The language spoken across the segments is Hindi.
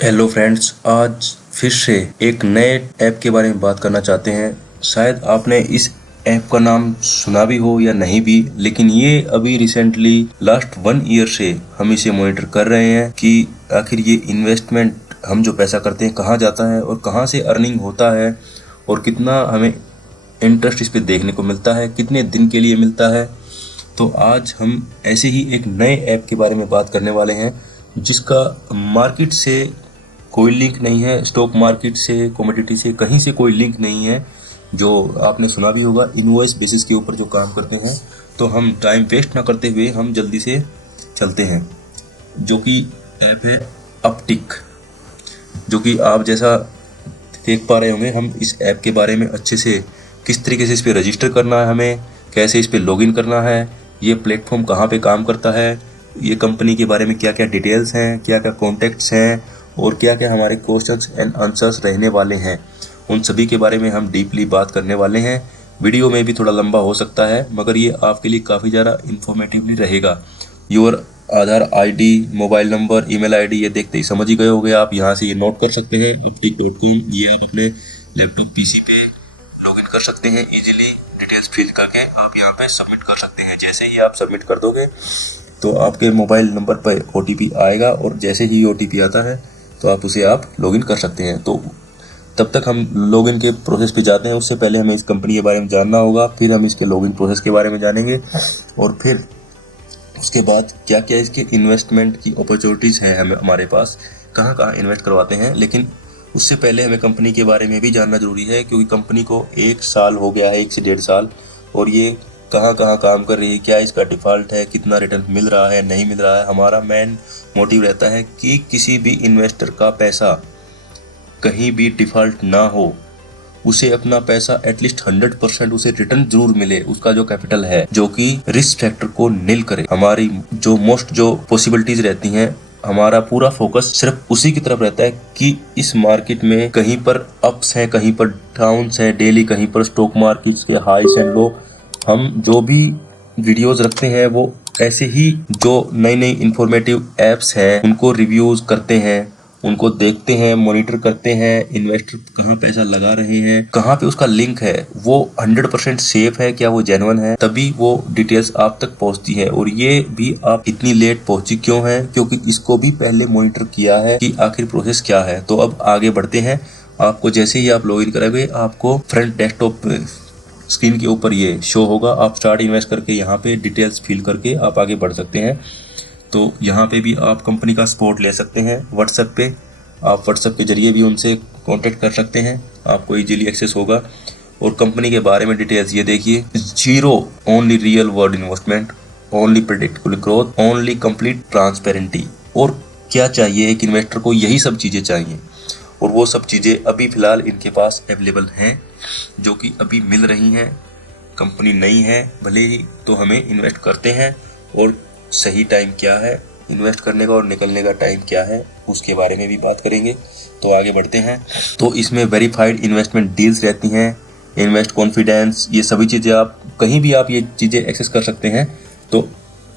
हेलो फ्रेंड्स, आज फिर से एक नए ऐप के बारे में बात करना चाहते हैं। शायद आपने इस ऐप का नाम सुना भी हो या नहीं भी, लेकिन ये अभी रिसेंटली लास्ट 1 ईयर से हम इसे मॉनिटर कर रहे हैं कि आखिर ये इन्वेस्टमेंट हम जो पैसा करते हैं कहाँ जाता है और कहाँ से अर्निंग होता है और कितना हमें इंटरेस्ट इस पे देखने को मिलता है, कितने दिन के लिए मिलता है। तो आज हम ऐसे ही एक नए ऐप के बारे में बात करने वाले हैं जिसका मार्केट से कोई लिंक नहीं है, स्टॉक मार्केट से, कमोडिटी से, कहीं से कोई लिंक नहीं है। जो आपने सुना भी होगा, इनवॉइस बेसिस के ऊपर जो काम करते हैं। तो हम टाइम वेस्ट ना करते हुए हम जल्दी से चलते हैं, जो कि ऐप है अपटिक, जो कि आप जैसा देख पा रहे होंगे। हम इस ऐप के बारे में अच्छे से किस तरीके से इस पर रजिस्टर करना है, हमें कैसे इस पर लॉगिन करना है, ये प्लेटफॉर्म कहाँ पे काम करता है, ये कंपनी के बारे में क्या क्या डिटेल्स हैं, क्या क्या कॉन्टैक्ट्स हैं और क्या क्या हमारे क्वेश्चंस एंड आंसर्स रहने वाले हैं, उन सभी के बारे में हम डीपली बात करने वाले हैं। वीडियो में भी थोड़ा लंबा हो सकता है, मगर ये आपके लिए काफ़ी ज़्यादा इन्फॉर्मेटिवली रहेगा। Your Aadhaar ID, mobile number, email ID, ये देखते ही समझ ही गए होंगे आप। यहाँ से ये नोट कर सकते हैं अपटिक.com। ये आप अपने लैपटॉप पीसी पे लॉगिन कर सकते हैं इजीली। डिटेल्स फिल करके आप यहाँ पे सबमिट कर सकते हैं। जैसे ही आप सबमिट कर दोगे तो आपके मोबाइल नंबर पर OTP आएगा और जैसे ही OTP आता है तो आप उसे लॉगिन कर सकते हैं। तो तब तक हम लॉगिन के प्रोसेस पे जाते हैं। उससे पहले हमें इस कंपनी के बारे में जानना होगा, फिर हम इसके लॉगिन प्रोसेस के बारे में जानेंगे और फिर उसके बाद क्या क्या इसके इन्वेस्टमेंट की अपॉर्चुनिटीज़ हैं, हमें हमारे पास कहाँ कहाँ इन्वेस्ट करवाते हैं। लेकिन उससे पहले हमें कंपनी के बारे में भी जानना जरूरी है, क्योंकि कंपनी को 1 साल हो गया है, 1 से 1.5 साल, और ये कहाँ कहाँ काम कर रही है, क्या इसका डिफ़ॉल्ट है, कितना रिटर्न मिल रहा है, नहीं मिल रहा है। हमारा मेन मोटिव रहता है कि किसी भी इन्वेस्टर का पैसा कहीं भी डिफ़ॉल्ट ना हो, उसे अपना पैसा एटलीस्ट 100% उसे रिटर्न जरूर मिले, उसका जो कैपिटल है, जो कि रिस्क फैक्टर को निल करे। हमारी जो पॉसिबिलिटीज रहती हैं, हमारा पूरा फोकस सिर्फ उसी की तरफ रहता है कि इस मार्केट में कहीं पर अप्स हैं, कहीं पर डाउन्स हैं डेली, कहीं पर स्टॉक मार्केट के हाईस एंड लो। हम जो भी वीडियोस रखते हैं वो ऐसे ही जो नई नई इंफॉर्मेटिव एप्स हैं उनको रिव्यूज करते हैं, उनको देखते हैं, मॉनिटर करते हैं, इन्वेस्टर कहाँ पैसा लगा रहे हैं, कहाँ पे उसका लिंक है, वो 100% सेफ है, क्या वो जेन्युइन है, तभी वो डिटेल्स आप तक पहुंचती है। और ये भी आप इतनी लेट पहुंची क्यों है, क्योंकि इसको भी पहले मॉनिटर किया है कि आखिर प्रोसेस क्या है। तो अब आगे बढ़ते हैं। आपको जैसे ही आप लॉगिन करोगे, आपको फ्रंट डेस्कटॉप स्क्रीन के ऊपर ये शो होगा। आप स्टार्ट इन्वेस्ट करके यहाँ पे डिटेल्स फिल करके आप आगे बढ़ सकते हैं। तो यहाँ पे भी आप कंपनी का सपोर्ट ले सकते हैं। व्हाट्सएप पे आप व्हाट्सएप के जरिए भी उनसे कांटेक्ट कर सकते हैं, आपको इजीली एक्सेस होगा। और कंपनी के बारे में डिटेल्स ये देखिए, 0 only real world investment, only predictable growth, only complete transparency. और क्या चाहिए एक इन्वेस्टर को, यही सब चीज़ें चाहिए। और वो सब चीज़ें अभी फ़िलहाल इनके पास अवेलेबल हैं, जो कि अभी मिल रही हैं। कंपनी नई है भले ही, तो हमें इन्वेस्ट करते हैं, और सही टाइम क्या है इन्वेस्ट करने का और निकलने का टाइम क्या है, उसके बारे में भी बात करेंगे। तो आगे बढ़ते हैं। तो इसमें वेरीफाइड इन्वेस्टमेंट डील्स रहती हैं, इन्वेस्ट कॉन्फिडेंस, ये सभी चीज़ें आप कहीं भी आप ये चीज़ें एक्सेस कर सकते हैं। तो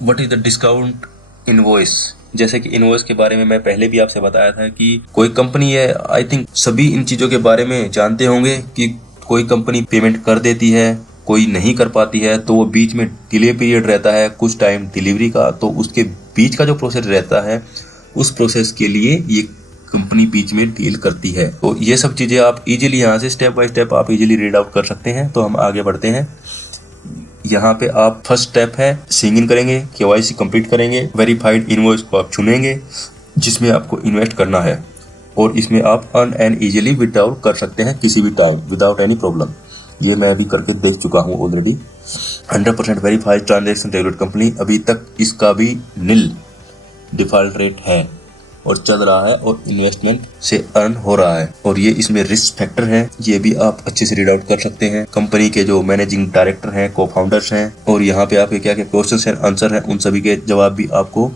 what is the discount invoice, जैसे कि इनवॉइस के बारे में मैं पहले भी आपसे बताया था कि कोई कंपनी है, आई थिंक सभी इन चीज़ों के बारे में जानते होंगे कि कोई कंपनी पेमेंट कर देती है, कोई नहीं कर पाती है, तो वो बीच में डिले पीरियड रहता है कुछ टाइम डिलीवरी का। तो उसके बीच का जो प्रोसेस रहता है, उस प्रोसेस के लिए ये कंपनी बीच में डील करती है। तो ये सब चीज़ें आप इजीली यहाँ से स्टेप बाय स्टेप आप इजीली रीड आउट कर सकते हैं। तो हम आगे बढ़ते हैं। यहाँ पे आप फर्स्ट स्टेप है सिग्न इन करेंगे, KYC कंप्लीट करेंगे, वेरीफाइड इनवॉइस को आप चुनेंगे जिसमें आपको इन्वेस्ट करना है, और इसमें आप अर्न एंड इजीली विड्रॉल कर सकते हैं किसी भी टाइम विदाउट एनी प्रॉब्लम। ये मैं अभी करके देख चुका हूँ already. 100% verified transaction regulate company, अभी तक इसका भी नील डिफॉल्ट रेट है और चल रहा है और इन्वेस्टमेंट से अर्न हो रहा है। और ये इसमें रिस्क फैक्टर है, ये भी आप अच्छे से रीड आउट कर सकते हैं। कंपनी के जो मैनेजिंग डायरेक्टर हैं, को फाउंडर्स हैं, और यहाँ पे आपके क्या क्या क्वेश्चन एंड आंसर हैं, उन सभी के जवाब भी आपको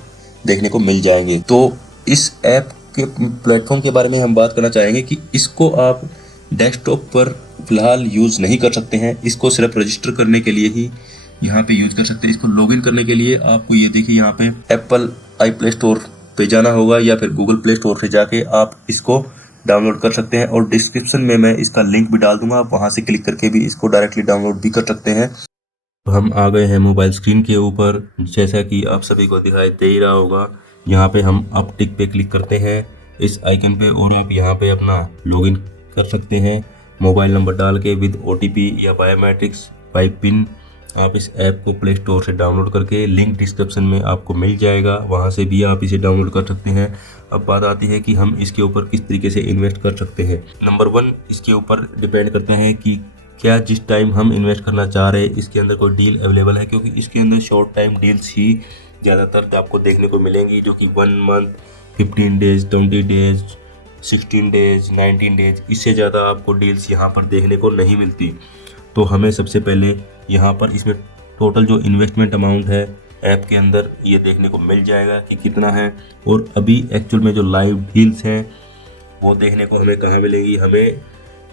देखने को मिल जाएंगे। तो इस ऐप के प्लेटफॉर्म के बारे में हम बात करना चाहेंगे कि इसको आप डेस्कटॉप पर फिलहाल यूज़ नहीं कर सकते हैं, इसको सिर्फ रजिस्टर करने के लिए ही यहाँ पे यूज़ कर सकते हैं। इसको लॉगिन करने के लिए आपको ये देखिए यहाँ पे एप्पल आई प्ले स्टोर पे जाना होगा या फिर गूगल प्ले स्टोर से जाके आप इसको डाउनलोड कर सकते हैं, और डिस्क्रिप्शन में मैं इसका लिंक भी डाल दूंगा, आप वहां से क्लिक करके भी इसको डायरेक्टली डाउनलोड भी कर सकते हैं। तो हम आ गए हैं मोबाइल स्क्रीन के ऊपर। जैसा कि आप सभी को दिखाई दे ही रहा होगा, यहाँ पे हम अप टिक पे क्लिक करते हैं इस आइकन पे, और आप यहाँ पे अपना लॉगिन कर सकते हैं मोबाइल नंबर डाल के विद OTP या बायोमेट्रिक्स बाई पिन। आप इस ऐप को प्ले स्टोर से डाउनलोड करके, लिंक डिस्क्रिप्शन में आपको मिल जाएगा, वहाँ से भी आप इसे डाउनलोड कर सकते हैं। अब बात आती है कि हम इसके ऊपर किस तरीके से इन्वेस्ट कर सकते हैं। नंबर 1 इसके ऊपर डिपेंड करता है कि क्या जिस टाइम हम इन्वेस्ट करना चाह रहे हैं इसके अंदर कोई डील अवेलेबल है, क्योंकि इसके अंदर शॉर्ट टाइम डील्स ही ज़्यादातर आपको देखने को मिलेंगी, जो कि 1 month, 15 days, 20 days, 16 days, 19 days, इससे ज़्यादा आपको डील्स यहाँ पर देखने को नहीं मिलती। तो हमें सबसे पहले यहाँ पर इसमें टोटल जो इन्वेस्टमेंट अमाउंट है ऐप के अंदर ये देखने को मिल जाएगा कि कितना है, और अभी एक्चुअल में जो लाइव डील्स हैं वो देखने को हमें कहाँ मिलेंगी। हमें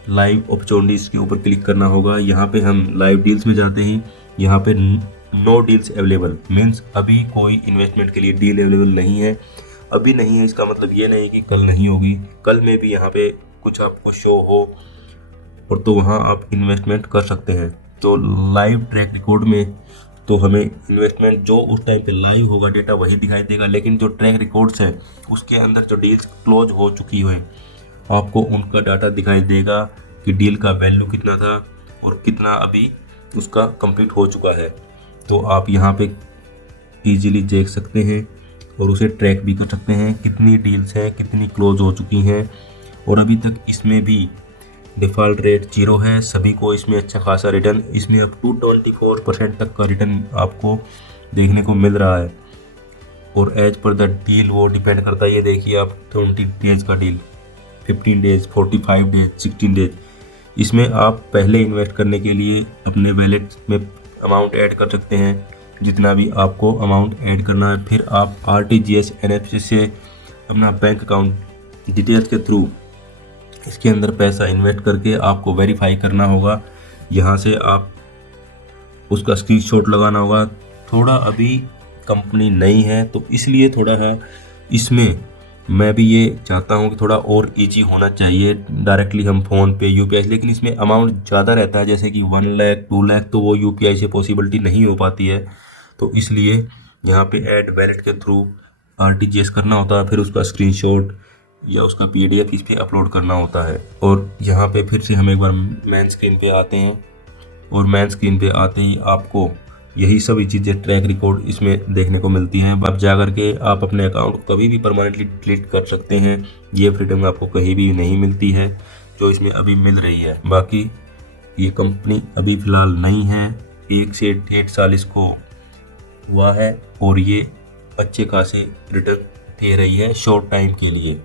लाइव अपॉर्चुनिटीज़ के ऊपर क्लिक करना होगा। यहाँ पे हम लाइव डील्स में जाते ही यहाँ पे नो डील्स अवेलेबल, मीन्स अभी कोई इन्वेस्टमेंट के लिए डील अवेलेबल नहीं है। अभी नहीं है इसका मतलब ये नहीं कि कल नहीं होगी, कल में भी यहाँ पे कुछ आपको शो हो और तो वहाँ आप इन्वेस्टमेंट कर सकते हैं। तो लाइव ट्रैक रिकॉर्ड में तो हमें इन्वेस्टमेंट जो उस टाइम पे लाइव होगा डेटा वही दिखाई देगा, लेकिन जो ट्रैक रिकॉर्ड्स है उसके अंदर जो डील्स क्लोज हो चुकी है आपको उनका डाटा दिखाई देगा कि डील का वैल्यू कितना था और कितना अभी उसका कंप्लीट हो चुका है। तो आप यहाँ पे इजीली देख सकते हैं और उसे ट्रैक भी कर सकते हैं कितनी डील्स हैं, कितनी क्लोज हो चुकी हैं। और अभी तक इसमें भी डिफ़ॉल्ट रेट 0 है, सभी को इसमें अच्छा खासा रिटर्न, इसमें अब टू 24% तक का रिटर्न आपको देखने को मिल रहा है। और एज पर द डील वो डिपेंड करता है। ये देखिए आप 20 डेज का डील, 15 डेज, 45 डेज, 16 डेज, इसमें आप पहले इन्वेस्ट करने के लिए अपने वैलेट में अमाउंट ऐड कर सकते हैं, जितना भी आपको अमाउंट ऐड करना है। फिर आप RTGS NFC से अपना बैंक अकाउंट डिटेल्स के थ्रू इसके अंदर पैसा इन्वेस्ट करके आपको वेरीफाई करना होगा। यहाँ से आप उसका स्क्रीनशॉट लगाना होगा। थोड़ा अभी कंपनी नई है तो इसलिए थोड़ा है, इसमें मैं भी ये चाहता हूँ कि थोड़ा और इजी होना चाहिए। डायरेक्टली हम फ़ोन पे UPI, लेकिन इसमें अमाउंट ज़्यादा रहता है, जैसे कि 1 लाख 2 लाख, तो वो UPI से पॉसिबिलिटी नहीं हो पाती है। तो इसलिए यहाँ पे ऐड वैलेट के थ्रू RTGS करना होता है, फिर उसका स्क्रीनशॉट या उसका PDF इस पर अपलोड करना होता है। और यहाँ पे फिर से हम एक बार मेन स्क्रीन पे आते हैं, और मेन स्क्रीन पे आते ही आपको यही सभी चीज़ें ट्रैक रिकॉर्ड इसमें देखने को मिलती हैं। अब जा करके आप अपने अकाउंट को कभी भी परमानेंटली डिलीट कर सकते हैं। ये फ्रीडम आपको कहीं भी नहीं मिलती है जो इसमें अभी मिल रही है। बाकी ये कंपनी अभी फ़िलहाल नई है, 1 से 1.5 साल इसको हुआ है, और ये अच्छे खासे रिटर्न दे रही है शॉर्ट टाइम के लिए।